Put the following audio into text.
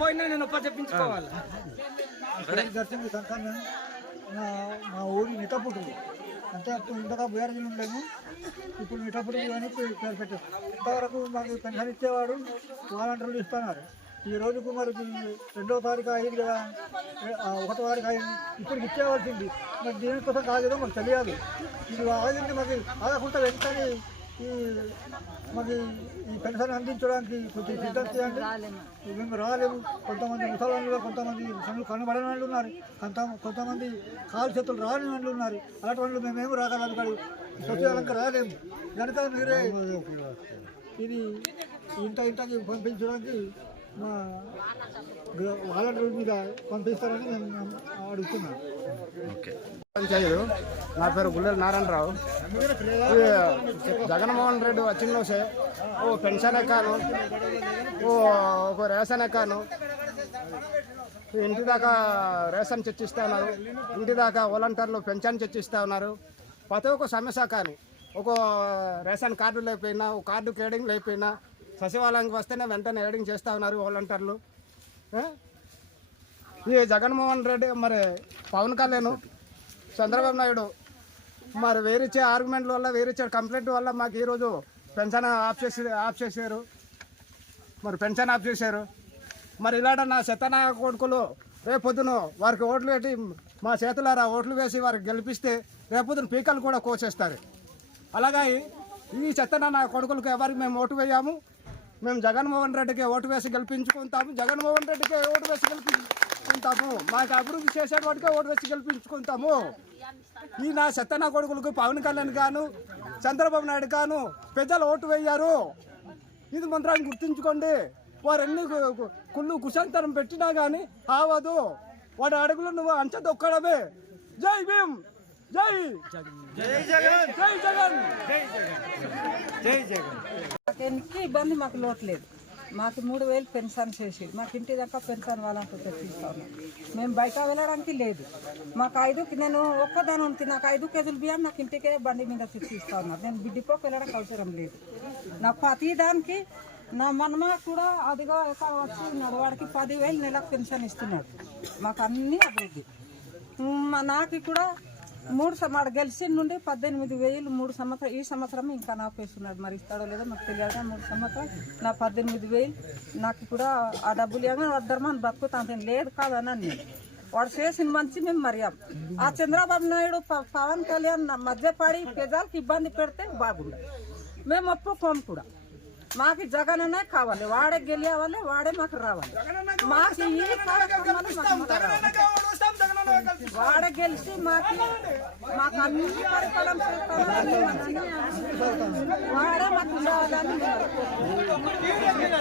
పోయినా నేను ఒప్ప చెప్పించుకోవాలి దర్శనం సంకన్న మా ఊరి మిఠాపుట్టు అంటే అప్పుడు ఇంతగా బోయారజీలు ఉండలేము ఇప్పుడు మిఠాపుట్టు అని పేరు పెట్టారు. ఇంతవరకు మాకు పెన్షన్ ఇచ్చేవాడు వాలంటీర్లు ఇస్తున్నారు. ఈ రోజుకు మరి రెండో తారీఖు అయింది కదా. ఒకటో తారీఖు అయింది. ఇప్పుడు ఇచ్చేవాల్సింది మరి దీనికోసం కాలేదో మాకు తెలియదు ఇది ఆగింది మాకు. ఆగకుండా వెంటనే ఈ మాకు ఈ పెన్షన్ అందించడానికి కొంచెం సిద్ధం చేయండి. మేము రాలేము. కొంతమంది ముసలాళ్ళు కొంతమంది పనులు కనబడని వాళ్ళు ఉన్నారు. కొంత కొంతమంది కాలు చేతులు రాని వాళ్ళు ఉన్నారు. అలాంటి వాళ్ళు మేమేమి రాగలం కానీ సచివాలయంకి రాలేము. కనుక మీరే ఇది ఇంత ఇంతకి పంపించడానికి మా వాలంటీర్ మీద పంపిస్తారని మేము అడుగుతున్నాం. నా పేరు గుల్లెల నారాయణరావు. జగన్మోహన్ రెడ్డి వచ్చిన ఓ పెన్షన్ ఎక్కాను. ఓ ఒక రేషన్ ఎక్కాను. ఇంటి దాకా రేషన్ చర్చిస్తూ ఉన్నారు. ఇంటి దాకా వాలంటీర్లు పెన్షన్ చర్చిస్తూ ఉన్నారు. ప్రతి ఒక్క సమస్య కానీ ఒక రేషన్ కార్డు లేకపోయినా ఒక కార్డు కేడింగ్ లేకపోయినా సచివాలయానికి వస్తేనే వెంటనే ఎడింగ్ చేస్తూ ఉన్నారు వాలంటీర్లు. ఈ జగన్మోహన్ రెడ్డి మరి పవన్ కళ్యాణ్ చంద్రబాబు నాయుడు మరి వేరిచ్చే ఆర్గ్యుమెంట్ల వల్ల వేరిచ్చే కంప్లైంట్ వల్ల మాకు ఈరోజు పెన్షన్ ఆఫ్ చేసి ఆఫ్ చేశారు. మరి పెన్షన్ ఆఫ్ చేశారు. మరి ఇలాంటి నా శతనా కొడుకులు రేపొద్దున వారికి ఓట్లు పెట్టి మా చేతులారా ఓట్లు వేసి వారికి గెలిపిస్తే రేపొద్దున పీకలు కూడా కోసేస్తారు. అలాగే ఈ చెత్త నా కొడుకులకు ఎవరికి మేము ఓటు వేయాము? మేము జగన్మోహన్ రెడ్డికి ఓటు వేసి గెలిపించుకుంటాము జగన్మోహన్ రెడ్డికి ఓటు వేసి గెలిపించుకుంటాము మాకు అభివృద్ధి చేసే వాటికే ఓటు వేసి గెలిపించుకుంటాము ఈ నా చెత్తన కొడుకులకు పవన్ కళ్యాణ్ గాను చంద్రబాబు నాయుడు గాను ప్రజలు ఓటు వేయారు. ఇది మంత్రాన్ని గుర్తుంచుకోండి. వారు ఎన్ని కు- కు- కుళ్ళు కుశాంతరం పెట్టినా కానీ ఆవదు. వాడి అడుగులు నువ్వు అంచె దొక్కడమే జై భీమ్! జై! జై జగన్! జై జగన్! మాకు ఇబ్బంది మాకు లోటు లేదు. మాకు మూడు వేలు పెన్షన్ చేసి మాకు ఇంటి దాకా పెన్షన్ వాళ్ళంతా తెప్పిస్తా ఉన్నాం. మేము బయట వెళ్ళడానికి లేదు. మాకు ఐదు నేను ఒక్కదాని ఉంది నాకు ఐదు కేజీలు బియ్యం నాకు ఇంటికే బండి మీద తెప్పిస్తా ఉన్నారు. నేను బిడ్డిపోకి వెళ్ళడానికి అవసరం లేదు. నా ప్రతి దానికి నా మనమ కూడా అదిగా వచ్చి ఉన్నాడు. వాడికి పదివేలు నెలకు పెన్షన్ ఇస్తున్నాడు. మాకు అన్నీ అభివృద్ధి. నాకు కూడా మూడు సమాడు గెలిచిన నుండి పద్దెనిమిది వేలు మూడు సంవత్సరం ఈ సంవత్సరం ఇంకా నాకు వేస్తున్నాడు మరి ఇస్తాడో లేదో నాకు తెలియదు? మూడు సంవత్సరం నా పద్దెనిమిది వేలు. నాకు కూడా ఆ డబ్బులు ఏమో అని బతుకుతాను లేదు కాదని అని వాడు చేసిన మంచి మేము మర్యాం. ఆ చంద్రబాబు నాయుడు ప- పవన్ కళ్యాణ్ నా మధ్య పడి ప్రజలకు ఇబ్బంది పెడితే బాగుండు. మేము ఒప్పుకోం కూడా. మాకు జగన్ అనే కావాలి. వాడే గెలియావాలి వాడే మాకు రావాలి. మాకు ఈ గెలిచి మాకు మాకు అన్ని పరిపాలన చేస్తామని మంచిగా వాడే మాకు ఉండాలని